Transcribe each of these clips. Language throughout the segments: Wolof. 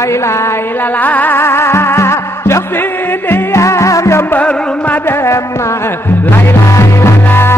la ilaha illallah Cheikh Sidi ya mbër ma dem na la ilaha illallah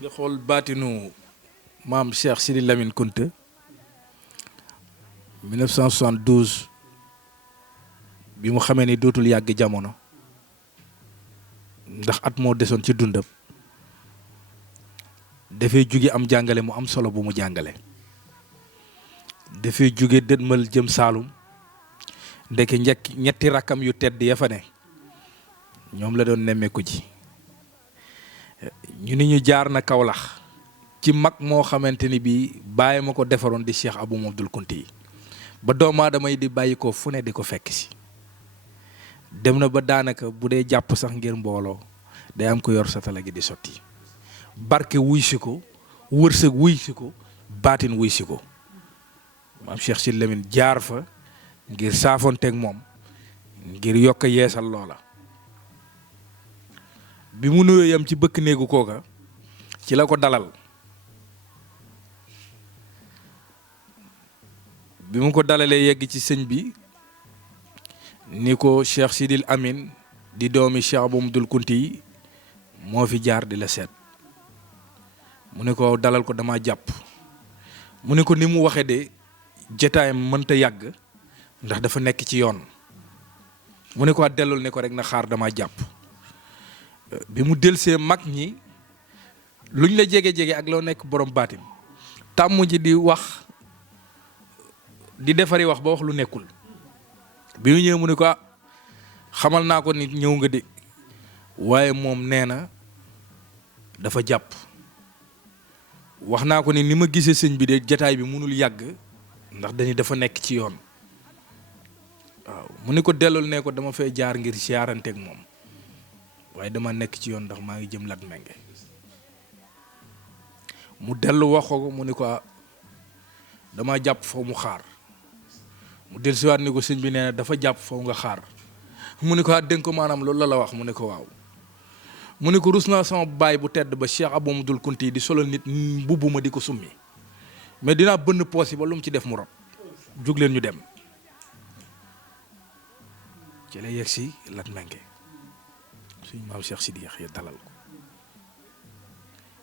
nga xool baatinu maam Cheikh Sidi Lamine Kounta 1972 bi mu xamee ni dootul yàgg jamono ndax at moo desoon ci dundam dafay jóge am jàngale mu am solo bu mu jàngale dafay jóge dëdmal jëm Saalum ndeke ñetti rakkam yu tedd ya fa ne ñoom la doon nemmeeku ji ñu ni ñu jaar na Kawlax ci mag moo xamante ni bii bàyyi ma ko defaroon di Cheikh Abou Mouhamadoul Kounti yi ba doomu aadama yi di bàyyi ko fu ne di ko fekk si dem na ba daanaka bu dee jàpp sax ngir mbooloo day am ko yor satala gi di sotti barke wuy si ko wërsëg wuy si ko baatin wuy si ko maam Cheikh Sidi Lamine jaar fa ngir saafonteeg moom ngir yokk yeesal loola bi mu nuyoo yam ci bëkk néegu kooka ci la ko dalal bi mu ko dalalee yegg ci sëñ bi ni ko Cheikh Sidil Amin di doomi Cheikh Abou Mouhamadoul Kounti yi moo fi jaar di la seet mu ne ko dalal ko dama jàpp mu ne ko ni mu waxe de jotaayam mënta yàgg ndax dafa nekk ci yoon mu ne ko dellul ne ko rek na xaar dama jàpp bi mu delsee mag ñi luñ la jege-jege ak loo nekk borom baatin tàmm ji di wax di defari wax ba wax lu nekkul bi mu ñëwee mu ne ko xamal naa ko nit ñëw nga de waaye moom nee na dafa jàpp wax naa ko ni ma gisee sëñ bi de jataay bi mënul yàgg ndax dañu dafa nekk ci yoon waaw mu ne ko dellul ne ko dama fay jaar ngir siyaaranteeg moom waaye dama nekk ci yoon ndax maa ngi jëm Lat Menge mu dellu wax ko mu ne ko dama jàpp foofu mu xaar mu dellu siwaat ni ko sëñ bi nee na dafa jàpp foofu nga xaar mu ne ko dénk ko maanaam loolu la wax mu ne ko waaw mu ne ko rus naa sama baay bu tedd ba Cheikh Abou Mouhamadoul Kounti yi di solal nit mbubb ma di ko summi mais dinaa bënn poos yi ba lu mu ci def mu rot jug leen ñu dem ci la yegg si Lat Menge suñu maam Cheikh Sidi Yaxya dalal ko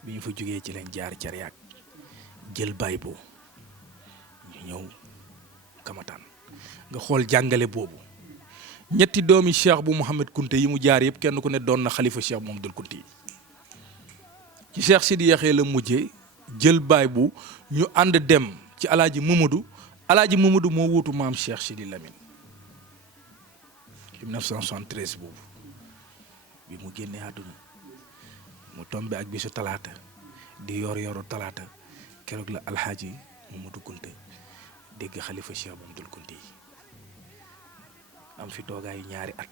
bi ñu fa jógee ci leen jaar cariyaak jël baay boo ñu ñëw Kamataan nga xool jàngale boobu ñetti doomi Cheikh bu Mouhamed Kounta yi mu jaar yëpp kenn ku ne doon na xalifa Cheikh Mouhamadoul Kounti yi ci Cheikh Sidi Yaxya la mujjee jël baay bu ñu ànd dem ci alaaji Mamadou moo wuutu maam Cheikh Sidi Lamine 1973 boobu bi mu génnee àdduna mu tombe ak bisu talaata di yoru talaata keroog la alxaaji Mamadou Kounta dégg xalifa Cheikh Mouhamadoul Kounti yi am fi toogaayu ñaari at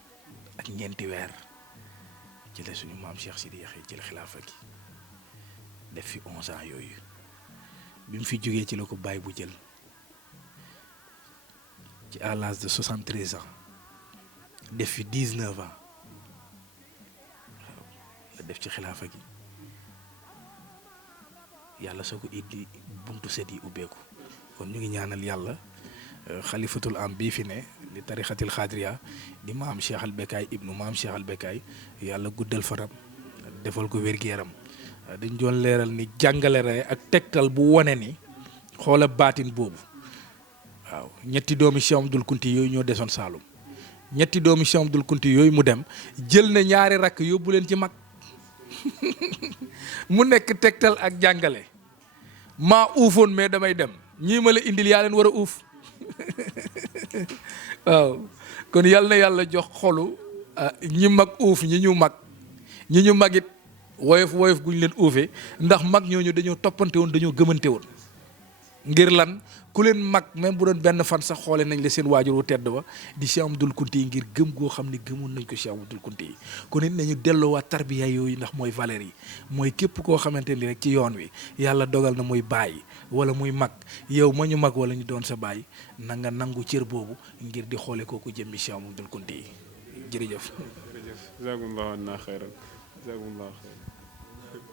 ak ñeenti weer ci la suñu maam Cheikh Sidi Yaxya jël xilaafa gi def fi 11 ans yooyu bi mu fi jógee ci la ko bàyyi bu jël ci à l'âge de 73 ans def fi 19 ans la def ci xilaafa gi yàlla soo ko indi buntu set yi ubbeeku kon ñu ngi ñaanal yàlla xalifatul am bii fi ne di tarixatil xaadiriya di maam Cheikh al Bekaay ibnu maam Cheikh al Bekaay yàlla guddal fanam defal ko wér-gu-yaram dañ doon leeral ni jàngale rek ak tegtal bu wone ni xoola baatin boobu waaw ñetti doomi Cheikh Mouhamadoul Kounti yooyu ñoo desoon Saalum ñetti doomi Cheikh Mouhamadoul Kounti yooyu mu dem jël na ñaari rakk yóbbu leen ci mag mu nekk tegtal ak jàngale maa uufoon mais damay dem ñii ma la indil yaa leen war a uuf waaw kon yal na yàlla jox xolu ñi mag uuf ñi ñu magit woyof guñ leen uufee ndax mag ñooñu dañoo toppante woon dañoo gëmante woon ngir lan ku leen mag même bu doon benn fan sax xoole nañ la seen waajur wu tedd ba di Cheikh Abdoul Kounti yi ngir gëm goo xam ne gëmoon nañ ko Cheikh Abdoul Kounti yi kon it nañu delloowaat tarbiya yooyu ndax mooy valeur yi mooy képp koo xamante ni rek ci yoon wi yàlla dogal na muy bàyyi wala muy mag yow ma ñu mag wala ñu doon sa bàyyi na nga nangu cër boobu ngir di xoole kooku jëmmi Cheikh Abdoul Kounti yi jërëjëf. jërëjëf jazakumullahu anna xayran jazakumullahu xayran